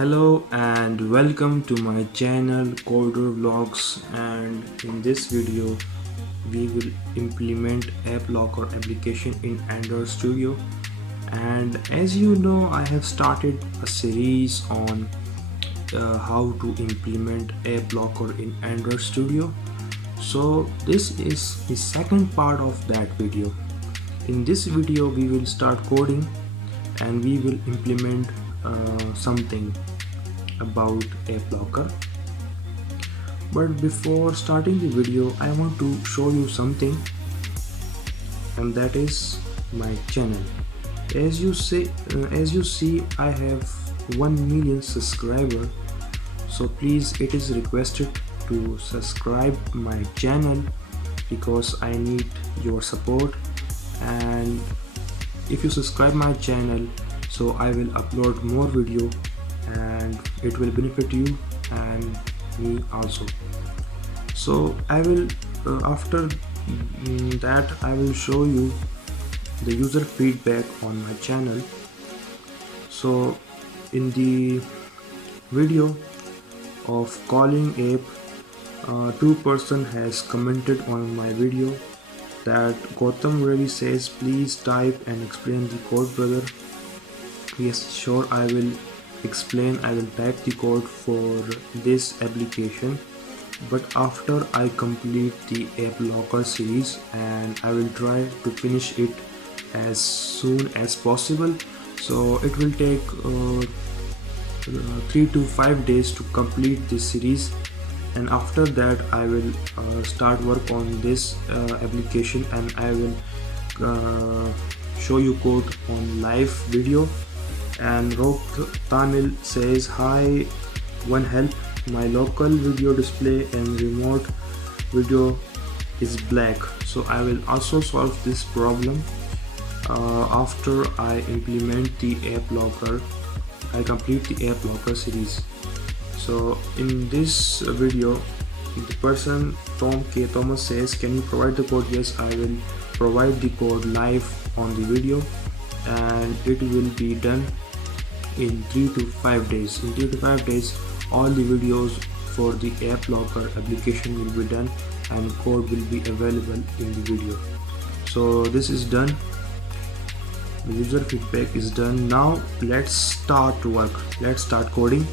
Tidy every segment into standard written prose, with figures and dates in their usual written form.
Hello and welcome to my channel Coder Vlogs, and in this video we will implement App Locker application in Android Studio. And as you know, I have started a series on how to implement App Locker in Android Studio. So this is the second part of that video. In this video we will start coding and we will implement something about App Locker. But before starting the video, I want to show you something, and that is my channel. As you see, I have 1 million subscribers. So please, it is requested to subscribe my channel because I need your support. And if you subscribe my channel, so I will upload more video and it will benefit you and me also. So I will after that I will show you the user feedback on my channel. So in the video of calling app, 2 person has commented on my video that Gautam really says, please type and explain the code, brother. Yes, sure, I will explain. I will type the code for this application, but after I complete the App Locker series, and I will try to finish it as soon as possible. So it will take 3 to 5 days to complete this series, and after that I will start work on this application, and I will show you code on live video. And Rock Tamil says, hi, one help, my local video display and remote video is black. So I will also solve this problem after I implement the App Locker. I complete the App Locker series. So in this video, the person Tom K. Thomas says, can you provide the code? Yes, I will provide the code live on the video, and it will be done in 3 to 5 days. In 3 to 5 days, all the videos for the App Locker application will be done and code will be available in the video. So this is done. The user feedback is done. Now let's start work. Let's start coding.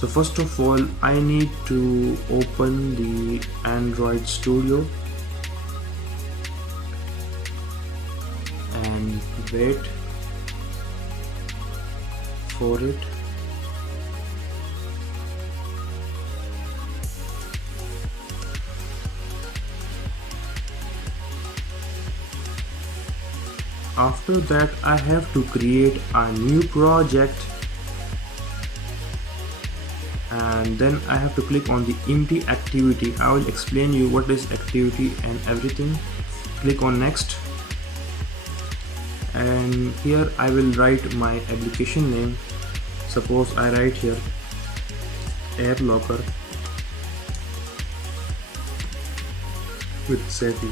So first of all, I need to open the Android Studio and wait for it. After that, I have to create a new project, and then I have to click on the empty activity. I will explain you what is activity and everything. Click on next, and here I will write my application name. Suppose I write here App Locker with saify.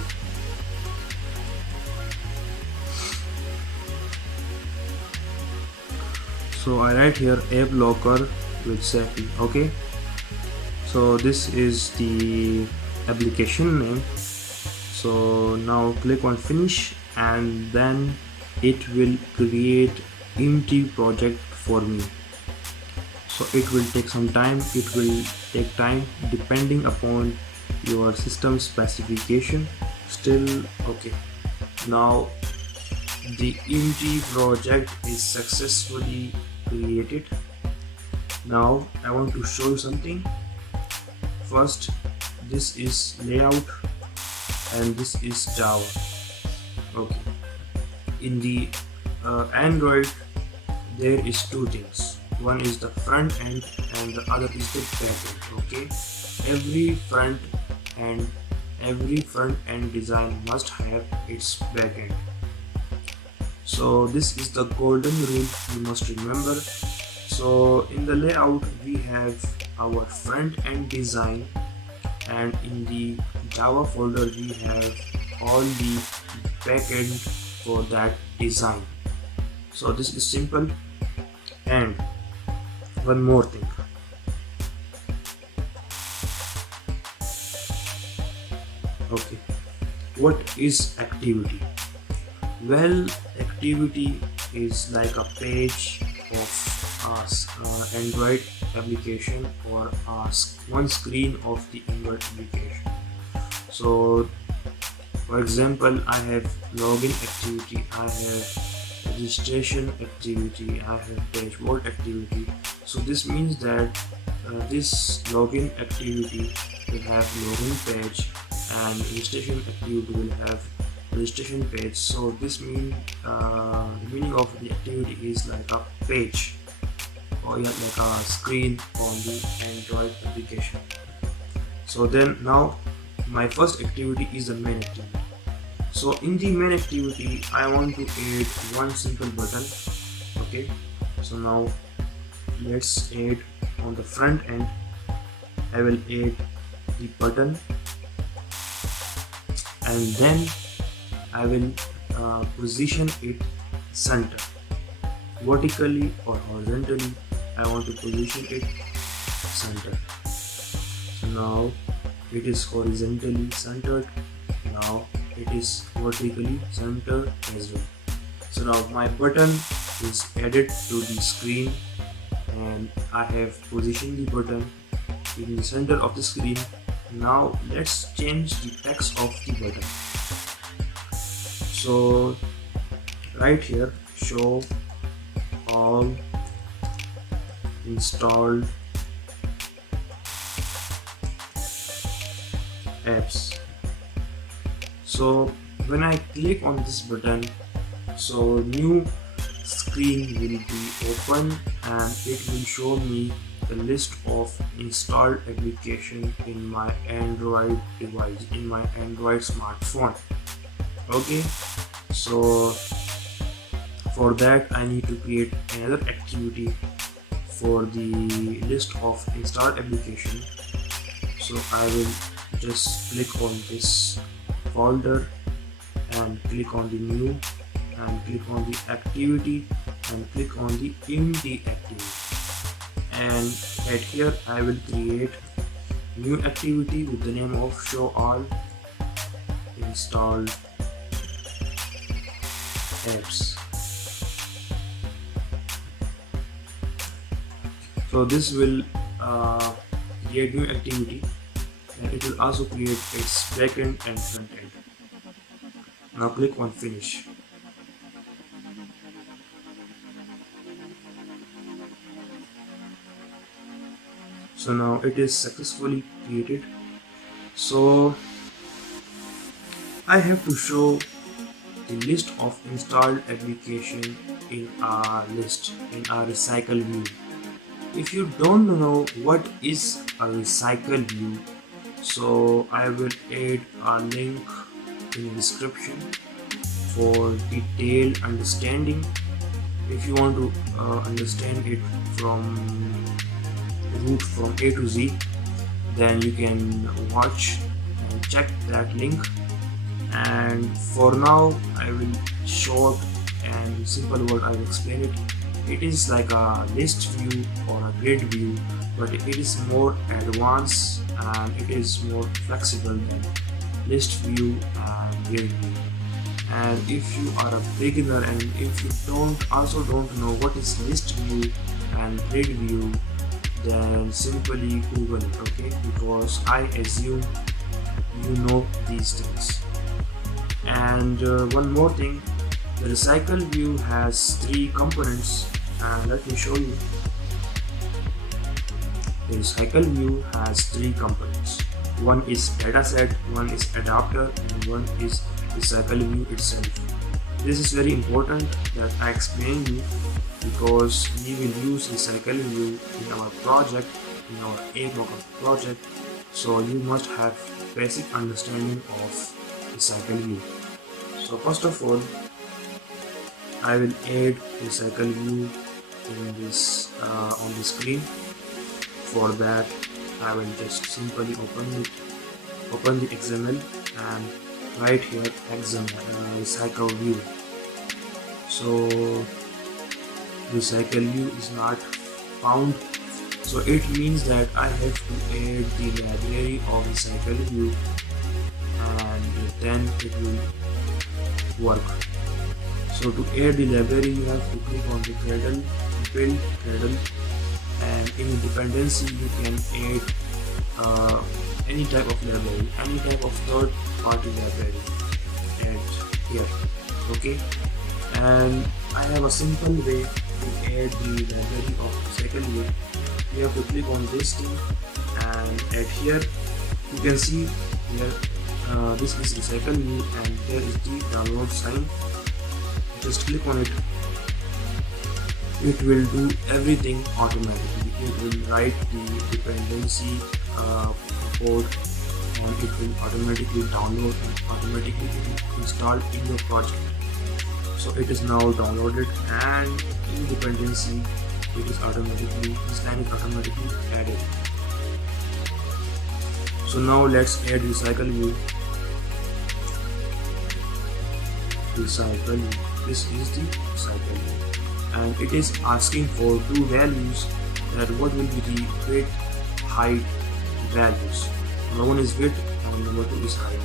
So I write here App Locker with saify. Okay, so this is the application name. So now click on finish, and then it will create empty project for me. So it will take some time. It will take time depending upon your system specification. Still okay. Now the empty project is successfully created. Now I want to show you something. First, this is layout and this is Java. Okay, in the Android there is 2 things. One is the front end and the other is the back end. Okay, every front end design must have its back end. So this is the golden rule you must remember. So in the layout we have our front end design, and in the Java folder we have all the back end for that design. So this is simple. And one more thing. Okay, what is activity? Well, activity is like a page of Android application, or one screen of the Android application. So for example, I have login activity, I have registration activity, I have dashboard activity. So this means that this login activity will have login page, and registration activity will have registration page. So this means the meaning of the activity is like a page, or yeah, like a screen on the Android application. So then now my first activity is the main activity. So in the main activity I want to add one simple button. Okay, so now let's add on the front end. I will add the button, and then I will position it center, vertically or horizontally. I want to position it center. So now it is horizontally centered. Now it is vertically centered as well. So now my button is added to the screen, and I have positioned the button in the center of the screen. Now let's change the text of the button. So right here, show all installed apps. So when I click on this button, so new screen will be open, and it will show me the list of installed application in my Android device, in my Android smartphone. Okay, so for that I need to create another activity for the list of installed application. So I will just click on this folder and click on the new, and click on the activity, and click on the empty activity, and at here I will create new activity with the name of show all installed apps. So this will create new activity, and it will also create its backend and front end. Now click on finish. So now it is successfully created. So I have to show the list of installed application in our list, in our recycle view. If you don't know what is a recycle view, so I will add a link in the description for detailed understanding. If you want to understand it from root from A to Z, then you can watch and check that link. And for now I will short and simple word I will explain it. It is like a list view or a grid view, but it is more advanced and it is more flexible than list view and grid view. And if you are a beginner, and if you don't know what is list view and grid view, then simply Google it, okay? Because I assume you know these things. And one more thing, the recycle view has 3 components, and let me show you. The recycle view has 3 components. One is dataset, one is adapter, and one is recycle view itself. This is very important that I explain you, because we will use recycle view in our project, in our A-block project. So you must have basic understanding of recycle view. So first of all, I will add recycle view in this on the screen. For that, I will just simply open the XML, and right here XML recycle view. So recycle view is not found So it means that I have to add the library of RecyclerView and then it will work. So to add the library, you have to click on the Cradle, build Cradle, and in dependency you can add any type of library, any type of third-party library add here. Okay, and I have a simple way to add the library of RecyclerView. You have to click on this thing and add here. You can see here this is RecyclerView and there is the download sign. Just click on it. It will do everything automatically. It will write the dependency code and it will automatically download and automatically install in your project. So it is now downloaded and in dependency it is automatically, this line is automatically added. So now let's add RecyclerView. This is the RecyclerView and it is asking for two values, that what will be the width, height values. Number one is width and number two is height.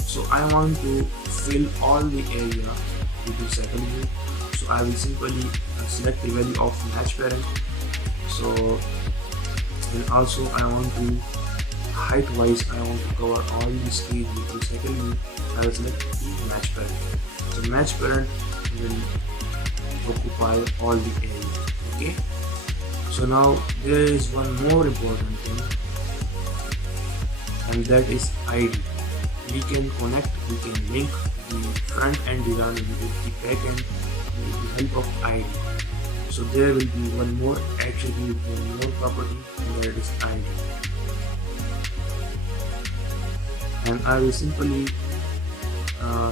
So I want to fill all the area with RecyclerView. So I will simply select the value of match parent. So and also I want to height wise, I want to cover all the screen with RecyclerView. I will select the match parent. So match parent will occupy all the area. Okay, so now there is one more important thing, and that is ID. We can connect, we can link the front end design with the back end with the help of ID. So there will be one more attribute, one more property, and that is ID. And I will simply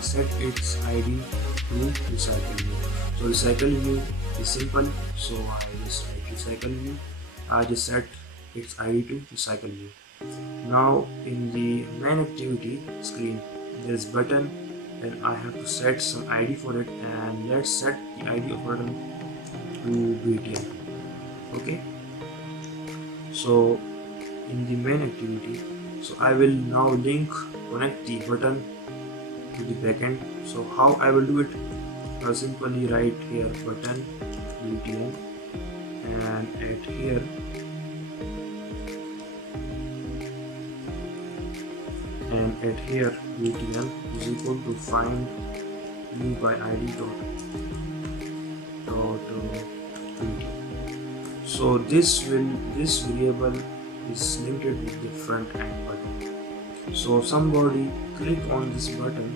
set its ID to RecyclerView. So RecyclerView is simple, so I just write RecyclerView. I just set its ID to RecyclerView. Now in the main activity screen there is button and I have to set some ID for it, and let's set the ID of button to BTN. Okay, so in the main activity, so I will now connect the button to the backend. So how I will do it? I'll simply write here button BTN and add here BTN is equal to find u by id dot BTN. So this variable is linked with the front end button. So somebody click on this button.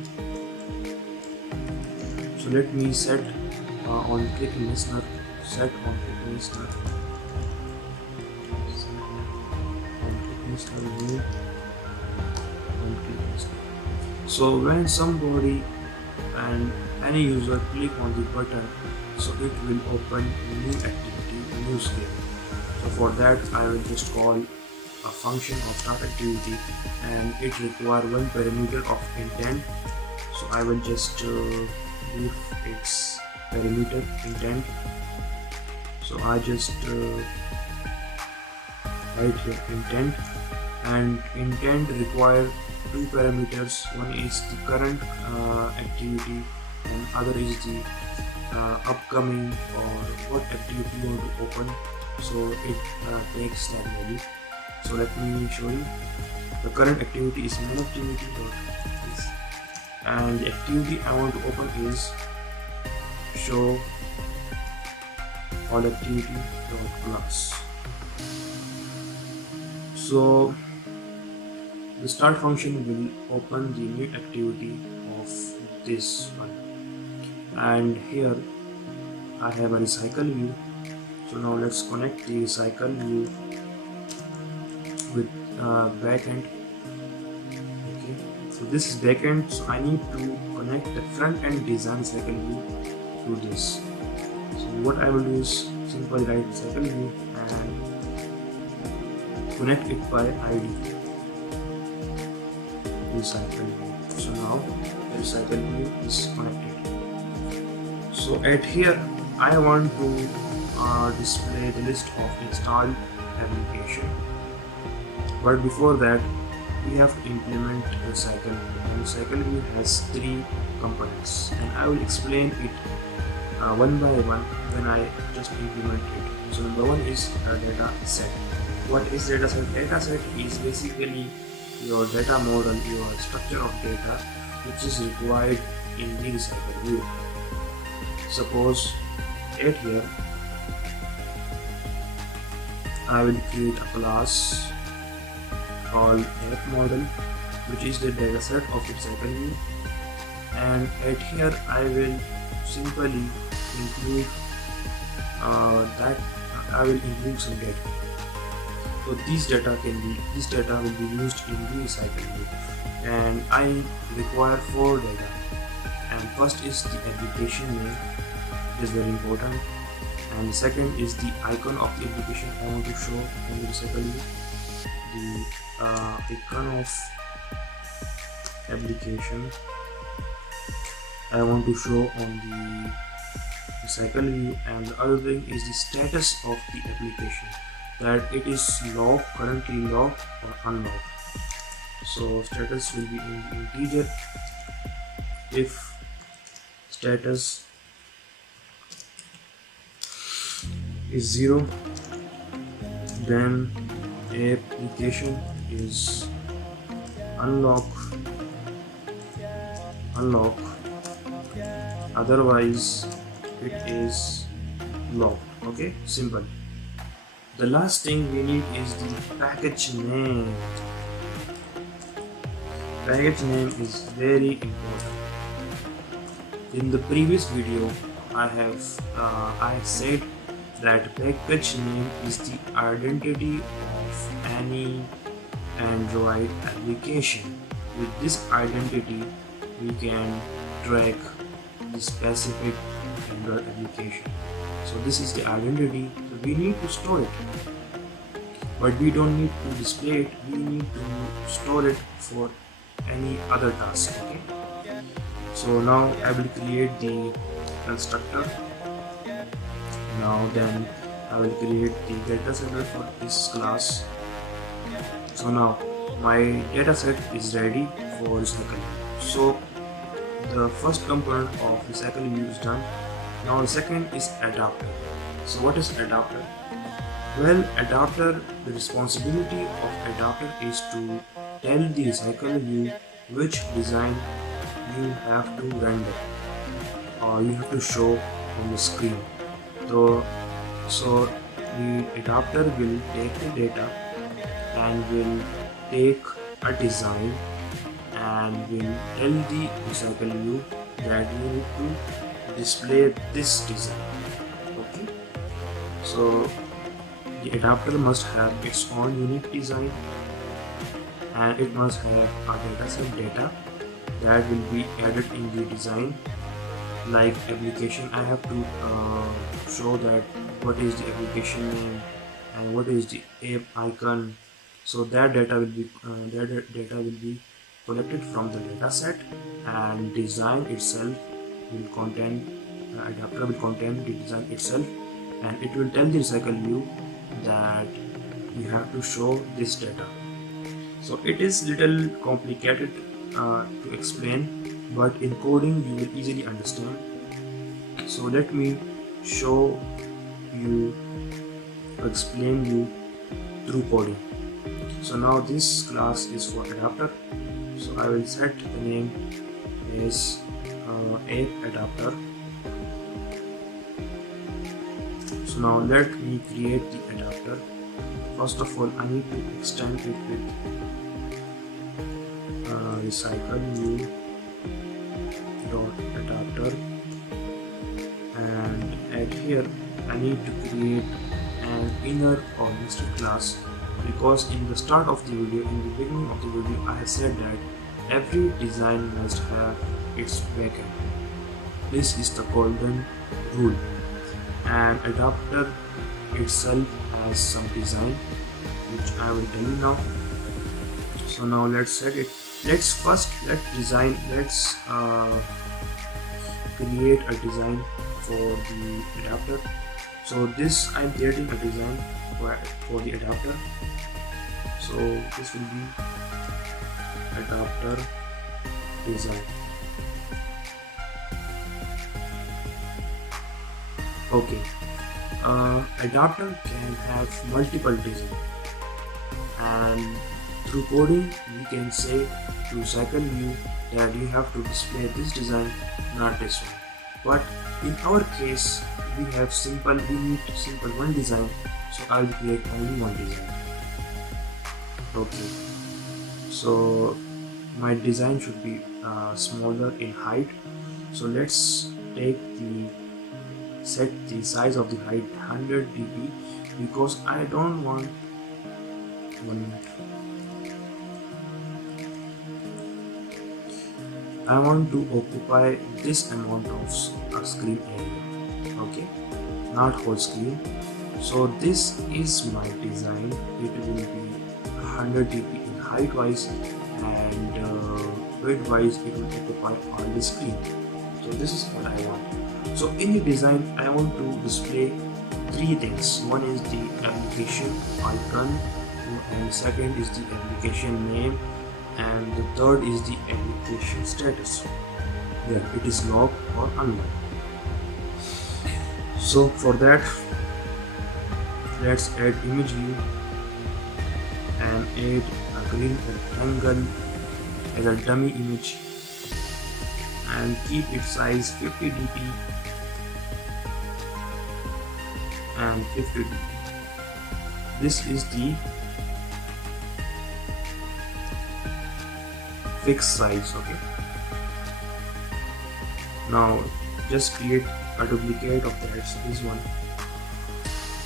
So let me set on click listener, set on click listener, new on click listener. So when somebody and any user click on the button, so it will open new activity, new scale. So for that I will just call a function of start activity and it requires one parameter of intent. So I will just give its parameter intent. So I just write here intent, and intent require two parameters. One is the current activity and other is the upcoming or what activity you want to open. So it takes that value. So let me show you. The current activity is main activity and the activity I want to open is show all activity class. So the start function will open the new activity of this one, and here I have a RecyclerView. So now let's connect the RecyclerView with backend. Okay, so this is backend, so I need to connect the front end design RecyclerView to this. So what I will do is simply write RecyclerView and connect it by ID RecyclerView. So now the RecyclerView is connected. So at here I want to display the list of installed application. But before that, we have to implement RecyclerView. RecyclerView has 3 components, and I will explain it one by one when I just implement it. So number one is a data set. What is data set? Data set is basically your data model, your structure of data which is required in the RecyclerView. Suppose right here I will create a class called app model, which is the data set of RecyclerView, and at here I will simply include some data. So this data will be used in the RecyclerView, and I require 4 data. And first is the application name, it is very important, and the second is the icon of the application I want to show in the RecyclerView. The icon of application I want to show on the RecyclerView, and the other thing is the status of the application, that it is locked, currently locked or unlocked. So status will be in the integer. If status is 0, then application is unlock, otherwise it is locked. Okay, simple. The last thing we need is the package name. Package name is very important. In the previous video I said that package name is the identity of any Android application. With this identity we can track the specific Android application. So this is the identity, so we need to store it, but we don't need to display it, we need to store it for any other task. Okay, so now I will create the constructor. Now then I will create the data set for this class. So now my data set is ready for RecyclerView. So the first component of RecyclerView is done. Now the second is adapter. So what is adapter? Well, adapter, the responsibility of adapter is to tell the RecyclerView which design you have to render or you have to show on the screen. So the adapter will take the data and will take a design and will tell the RecyclerView that you need to display this design. Okay, so the adapter must have its own unique design, and it must have a dataset data that will be added in the design. Like application, I have to show that what is the application name and what is the app icon. So that data will be collected from the dataset, and design itself will contain, adapter will contain the design itself, and it will tell the RecyclerView that you have to show this data. So it is little complicated to explain, but in coding you will easily understand. So let me show you, explain you through coding. So now this class is for adapter, so I will set the name is app adapter. So now let me create the adapter. First of all, I need to extend it with RecyclerView dot adapter, and at here I need to create an inner or nested class, because in the start of the video, in the beginning of the video, I have said that every design must have its backend. This is the golden rule, and adapter itself has some design which I will tell you now. So now let's set it. Let's create a design for the adapter. So this I'm creating a design for the adapter. So this will be adapter design. Okay, adapter can have multiple design, and through coding we can say to RecyclerView that you have to display this design, not this one. But in our case we need simple one design, so I will create only one design. Okay, so my design should be smaller in height, so let's set the size of the height 100 dp, because I don't want 1 minute. I want to occupy this amount of screen area, okay, not whole screen. So this is my design. It will be 100 dp in height wise, and width wise it will occupy all the screen. So this is what I want. So in the design I want to display three things. One is the application icon, and second is the application name, and the third is the application status, where it is locked or unlocked. So for that, let's add image view and add a green rectangle as a dummy image, and keep its size 50 dp and 50 dp. This is the fixed size. Okay, now just create a duplicate of that, so this one,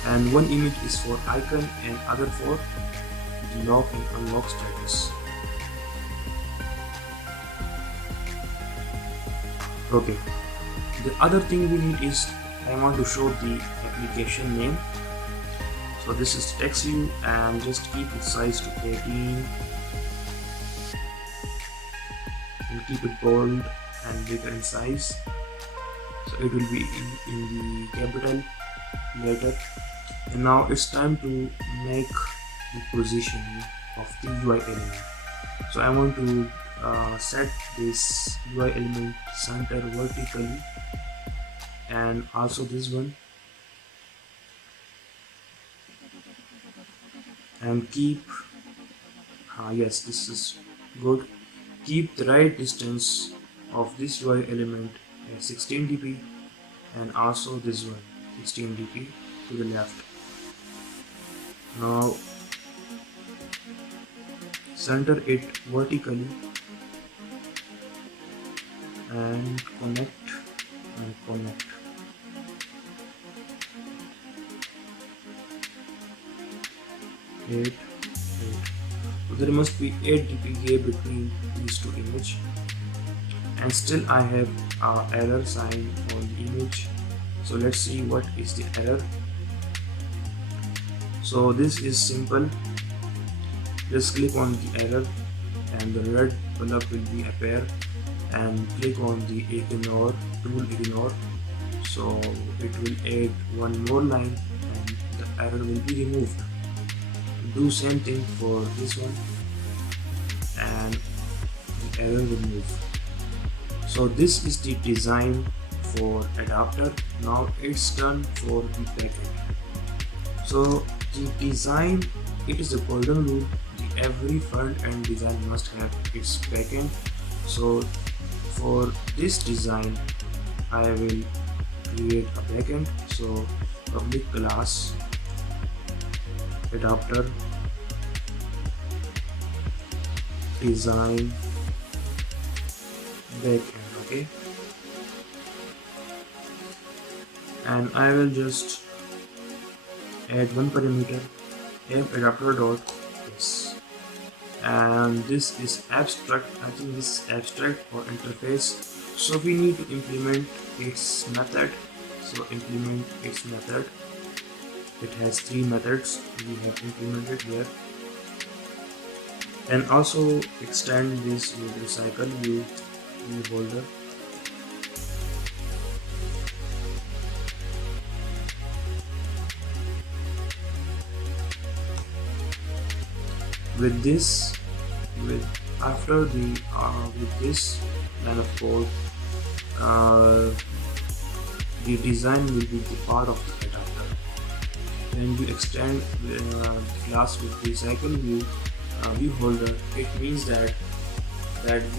and one image is for icon and other for the lock and unlock status. Okay, the other thing we need is I want to show the application name. So this is text view, and just keep its size to 18 and keep it bold and bigger in size, so it will be in the capital letter. And now it's time to make the position of the UI element. So I want to set this UI element center vertically, and also this one, and keep yes, this is good. Keep the right distance of this UI element at 16 dp, and also this one 16 dp to the left. Now center it vertically and connect it. So there must be 8 dp gap between these two images, and still I have error sign on the image. So let's see what is the error. So this is simple. Just click on the error and the red bulb will be appear, and click on the ignore tool. So it will add one more line and the error will be removed. Do same thing for this one, and the error will move. So this is the design for adapter. Now it's done for the backend. So the design, it is a golden rule. Every front end design must have its backend. So for this design I will create a backend. So public class adapter design backend. Okay, and I will just add one parameter, app adapter dot yes, and this is abstract. I think this is abstract or interface, so we need to implement its method. So implement its method. It has 3 methods we have implemented here, and also extend this with RecyclerView holder. with this with after the with this line of code, the design will be the part of the adapter. When you extend the class with RecyclerView view holder, it means that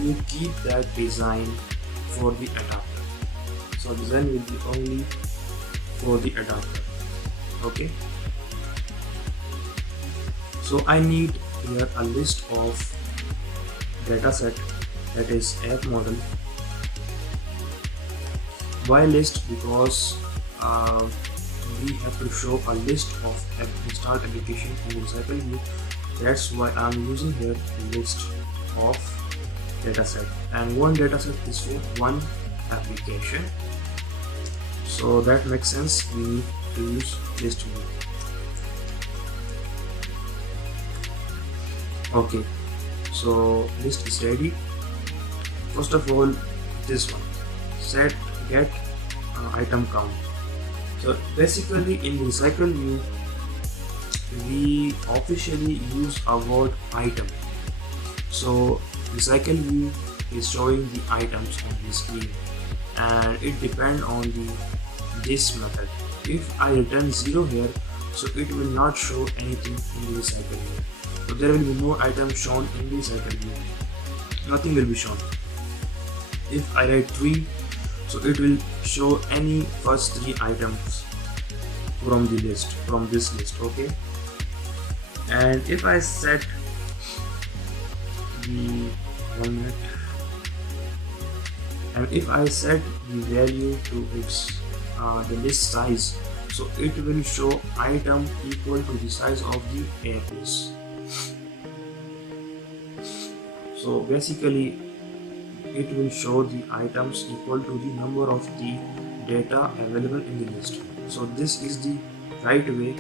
you keep that design for the adapter. So design will be only for the adapter. Okay, so I need here a list of dataset, that is app model. Why list? Because we have to show a list of installed application in RecyclerView. That's why I'm using here a list of dataset, and one dataset is for one application. So that makes sense. We need to use list view. Okay, so list is ready. First of all, this one, set get item count. So basically in RecyclerView we officially use a word item. So RecyclerView is showing the items on the screen, and it depends on this method. If I return 0 here, so it will not show anything in the RecyclerView. So there will be no item shown in the RecyclerView. Nothing will be shown. If I write 3, so it will show any first 3 items from the list, from this list. Okay, and if I set the 1 minute, and if I set the value to its the list size, so it will show item equal to the size of the app list. So basically it will show the items equal to the number of the data available in the list. So this is the right way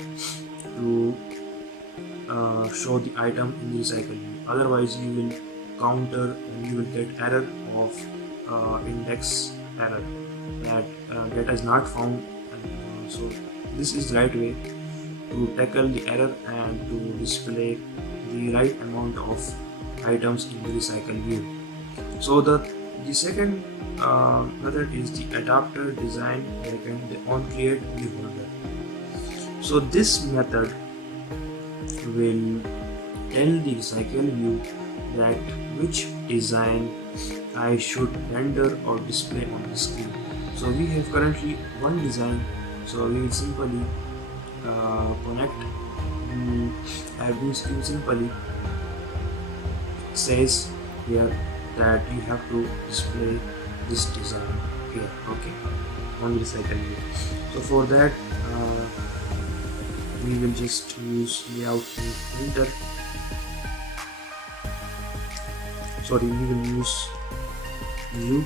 to show the item in the RecyclerView. Otherwise you will you will get error of index error, that data is not found. So this is the right way to tackle the error and to display the right amount of items in the RecyclerView. So the second method is the adapter design backend, the onCreate view holder. So this method will tell the RecyclerView that which design I should render or display on the screen. So we have currently one design, so we will simply connect. I have been simply says here that you have to display this design here, okay, on the RecyclerView. So for that we will just use layout in enter. Sorry, we will use view.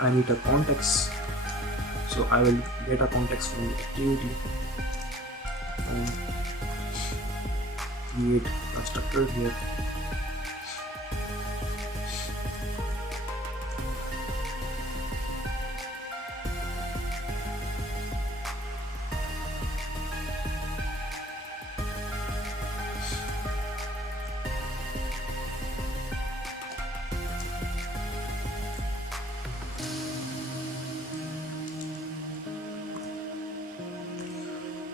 I need a context, so I will get a context from the activity and create a structure here.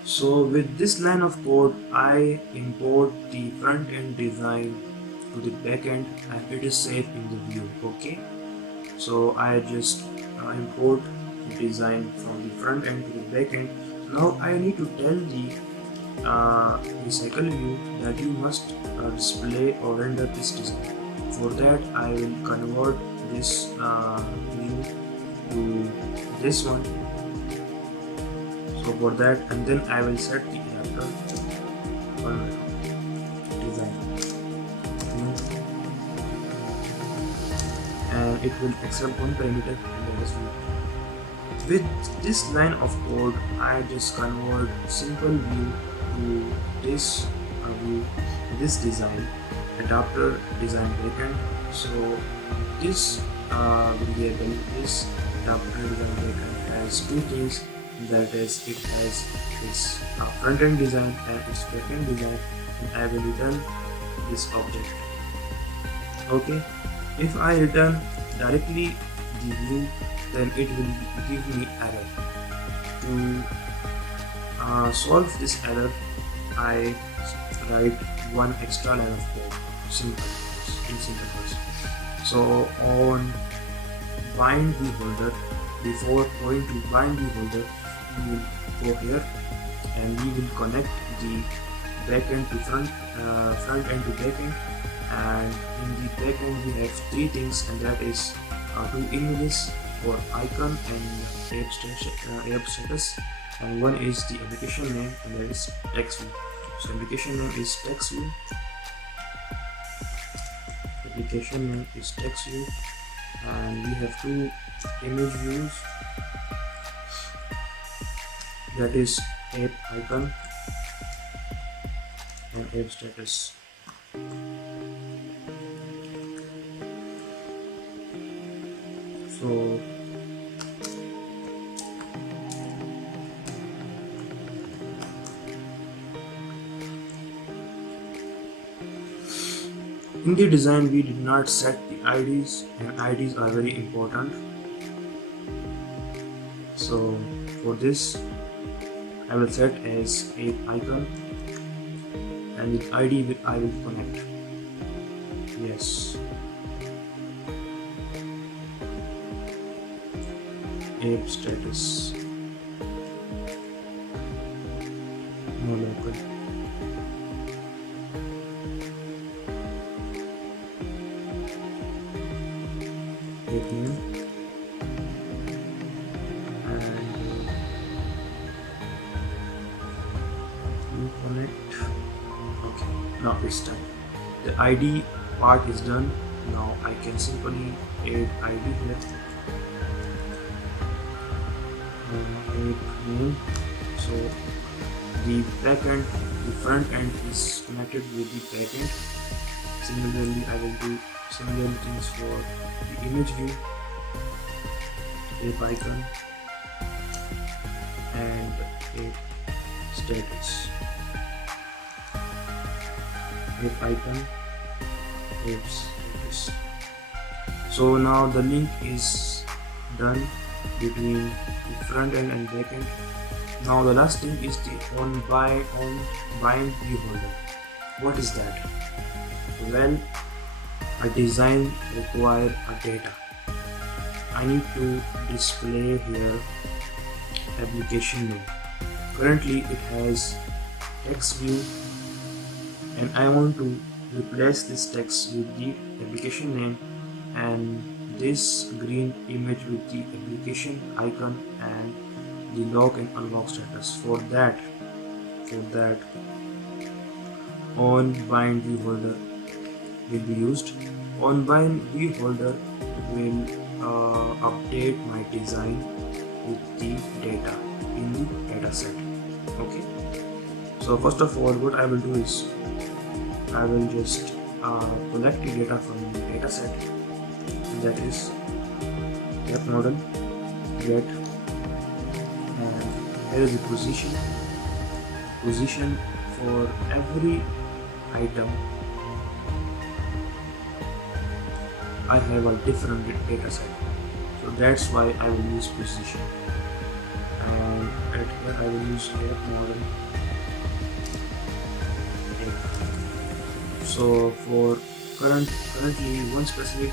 So with this line of code, I import the front end design to the back end, and it is safe in the view. Okay, so I just import the design from the front end to the back end. Now I need to tell the RecyclerView that you must display or render this design. For that I will convert this view to this one. So for that, and then I will set the adapter design, and it will accept one parameter and the rest will. With this line of code, I just convert simple view to this view, this design, adapter design backend. So this variable, this adapter design backend has two things. that is, it has its front-end design and its back-end design, and I will return this object. Okay, if I return directly the view, then it will give me error. To solve this error, I write one extra line of code, simple, in simple words. So on bind the holder, before going to bind the holder, we will go here and we will connect the backend to front end to backend, and in the backend we have three things, and that is two images for icon and app status, and one is the application name, and that is text view. So application name is text view, application name is text view, and we have two image views, that is app icon and app status. So in the design we did not set the IDs, and IDs are very important. So for this I will set as app icon, and with ID I will connect. Yes, app status, no local. App name, and you connect. Okay, now it's done. The ID part is done. Now I can simply add ID here. App name. So the backend, the front end is connected with the backend. Similarly, I will do similar things for the image view, app icon, and app status. App icon, app status. So now the link is done between the front end and back end. Now the last thing is the on bind view holder. What is that? Well, a design require a data. I need to display here application name. Currently it has text view, and I want to replace this text with the application name and this green image with the application icon and the lock and unlock status. For that on bind view holder will be used. On bind view holder will update my design with the data in the data set. Okay, so first of all what I will do is I will just collect the data from the data set, and that is app model get, and here is the position for every item. I have a different data set, so that's why I will use position, and at here I will use app model. So for currently one specific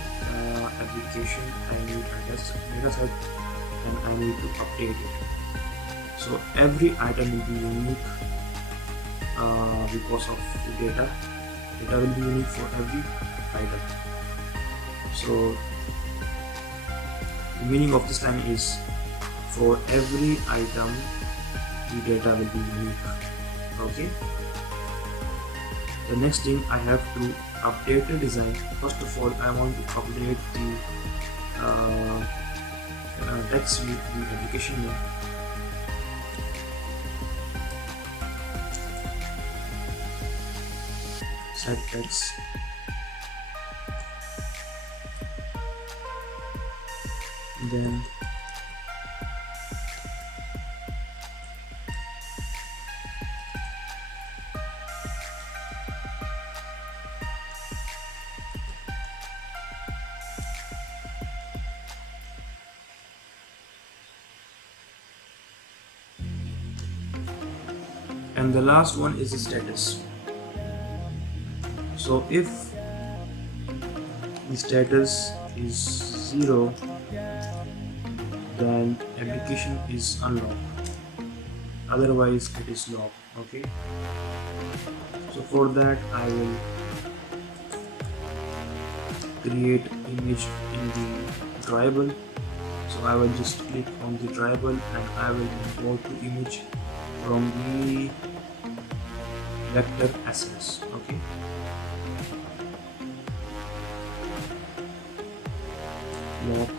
application, I need a data set and I need to update it. So every item will be unique because of the data. Data will be unique for every item. So the meaning of this line is for every item the data will be unique. Okay. The next thing I have to update the design. First of all, I want to update the text view, the application name. Set text. Then And the last one is the status. So if the status is 0, then application is unlocked, otherwise it is locked. Okay, so for that I will create image in the drawable. So I will just click on the drawable and I will import the image from the vector assets. Okay, lock.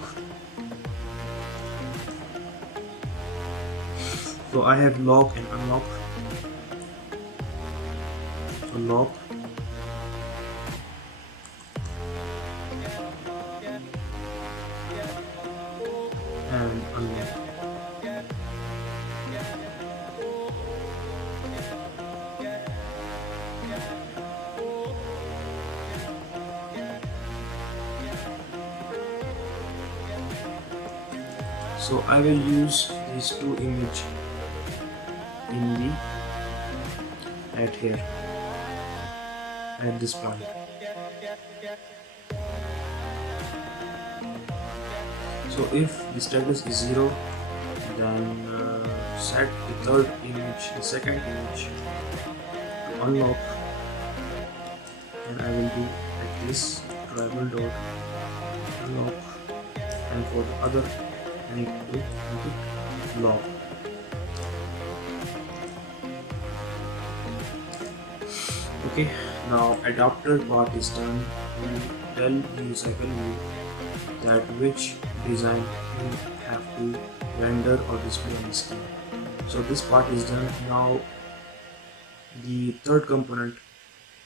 So I have lock and unlock. So lock and unlock. So I will use these two images in the at here at this point. So if the status is 0, then set the third image, the second image to unlock, and I will do like this drawable dot unlock, and for the other I need to make it lock. Okay, now adapter part is done. We will tell the RecyclerView that which design you have to render or display on the screen. So this part is done. Now the third component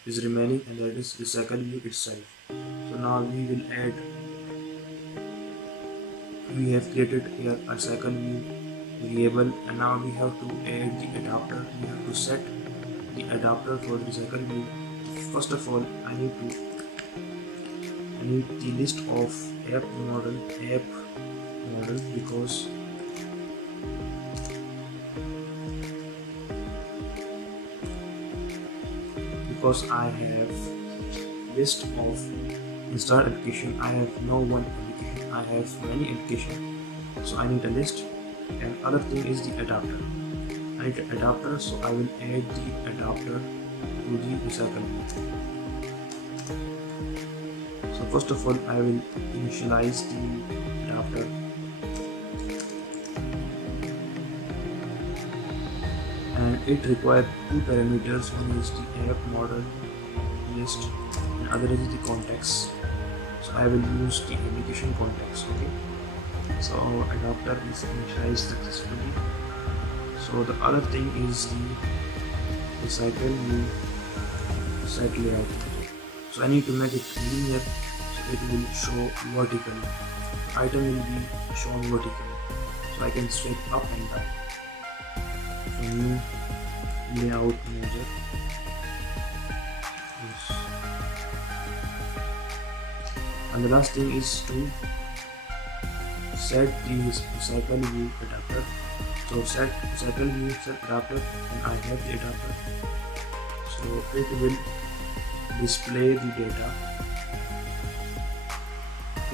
is remaining, and that is RecyclerView itself. So now we will add, we have created here a RecyclerView variable, and now we have to add the adapter. We have to set the adapter for the RecyclerView. First of all, I need the list of app model because I have list of installed application. I have no one application, I have many applications, so I need a list. And other thing is the adapter. I need an adapter, so I will add the adapter to the RecyclerView. So first of all, I will initialize the adapter. And it requires two parameters. One is the app model list and other is the context. So I will use the application context. Okay, so adapter is initialized successfully. So the other thing is the RecyclerView set layout. So I need to make it linear, so it will show vertically. The item will be shown vertically, so I can straight up and down. So new layout manager. Yes. And the last thing is to set the RecyclerView adapter. So set RecyclerView set adapter, and I have the adapter. So it will display the data.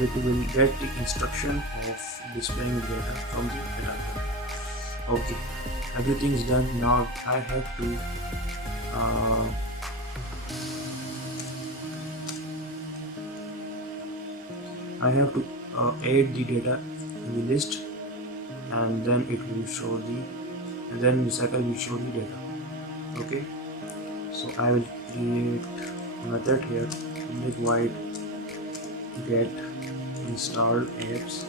It will get the instruction of displaying the data from the adapter. Okay, everything is done. Now I have to add the data in the list, and then it will show and then Recycle will show the data. Okay, so I will create a method here, make void get installed apps.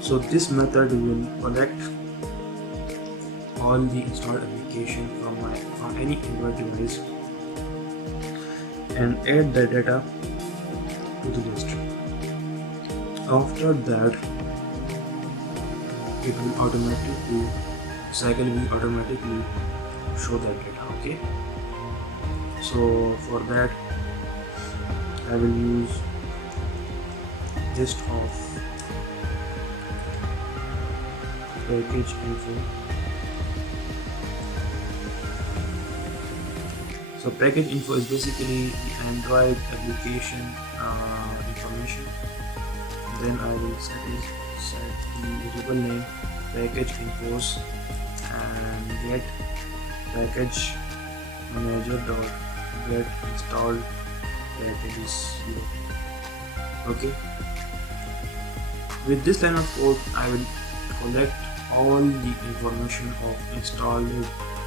So this method will collect all the installed application from any Android device and add the data to the list. After that, it will automatically show that data. Okay, so for that I will use list of package info. So package info is basically the Android application information. Then I will set the variable name package infos and get package manager dot get installed packages here. Okay, with this line of code I will collect all the information of installed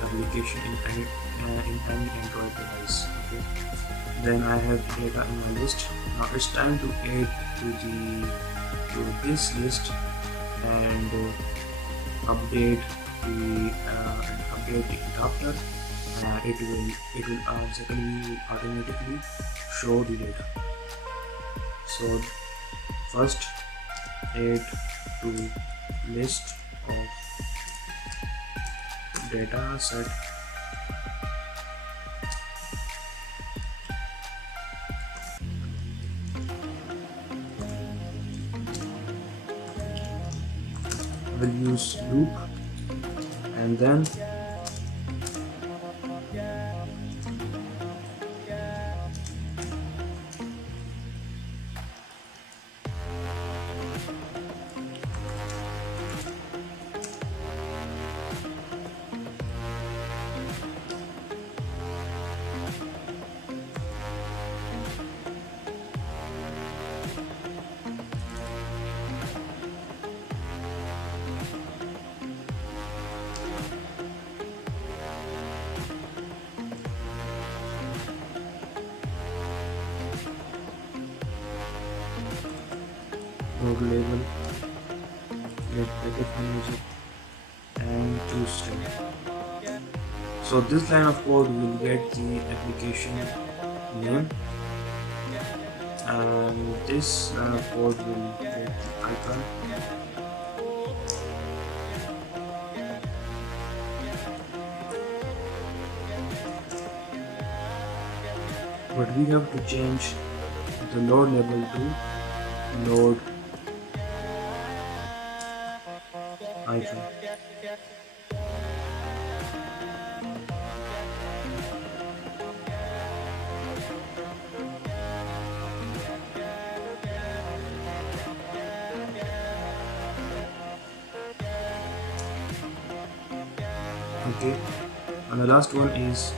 application in any Android device. Okay, then I have data in my list. Now it's time to add to this list and update the adapter. It will Sqlite will automatically show the data. So first add to list of data set will use loop and then node label, get package manager and choose string. So this line of code will get the application name and this line of code will get the icon. But we have to change the load label to load icon. Okay, and the last one is,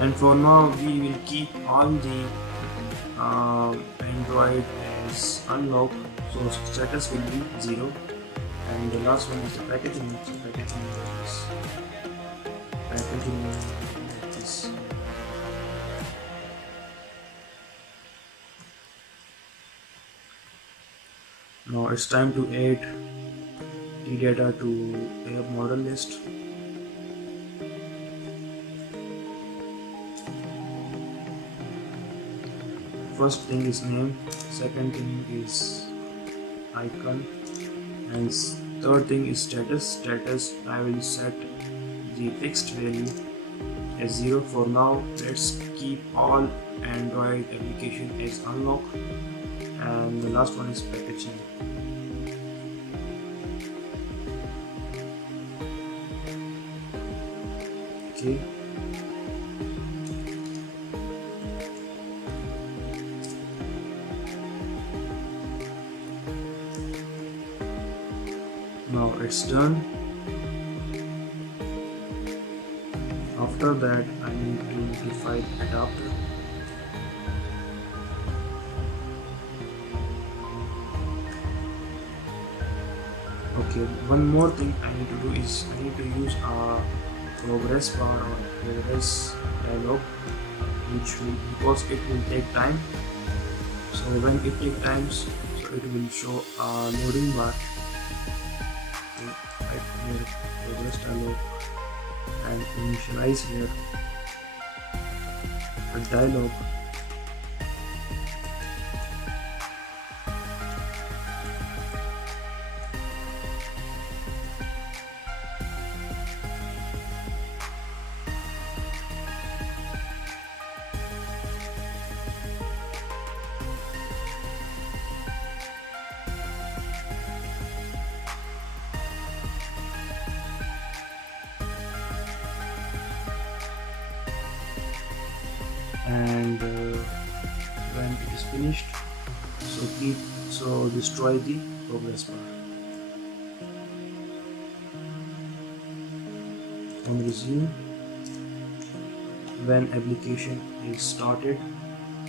and for now we will keep all the Android as unlocked, so status will be 0, and the last one is the packaging. So packaging like this. Now it's time to add the data to a model list. First thing is name, second thing is icon, and third thing is status. I will set the fixed value as 0 for now. Let's keep all Android application as unlocked, and the last one is packaging. Okay, now it's done. After that I need to define adapter. Okay, one more thing I need to do is I need to use a progress bar or progress dialog, because it will take time. So when it takes time, so it will show a loading bar. So right here progress dialog and initialize here a dialog. and when it is finished, so destroy the progress bar. On resume, when application is started,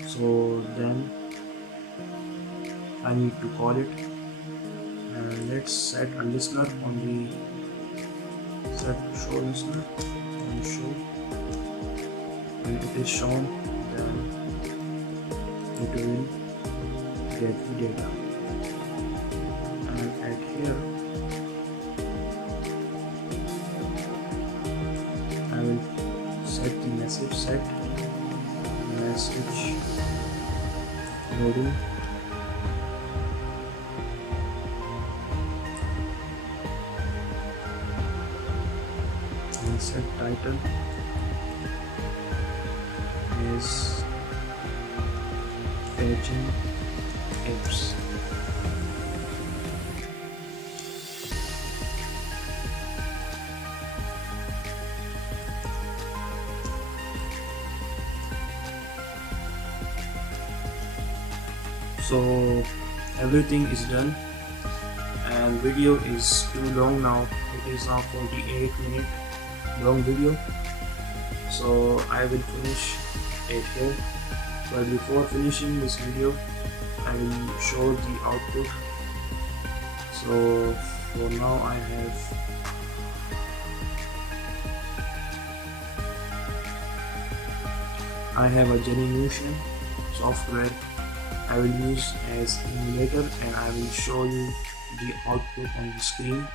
so then I need to call it, and let's set a listener on the set show listener and show. When it is shown, then it will get the data, and at here I will set the message loading, and set title is fetching apps. So everything is done, and video is too long now. It is now 48-minute long video, so I will finish it here. But before finishing this video, I will show the output. So for now I have a Genuine software I will use as emulator, and I will show you the output on the screen.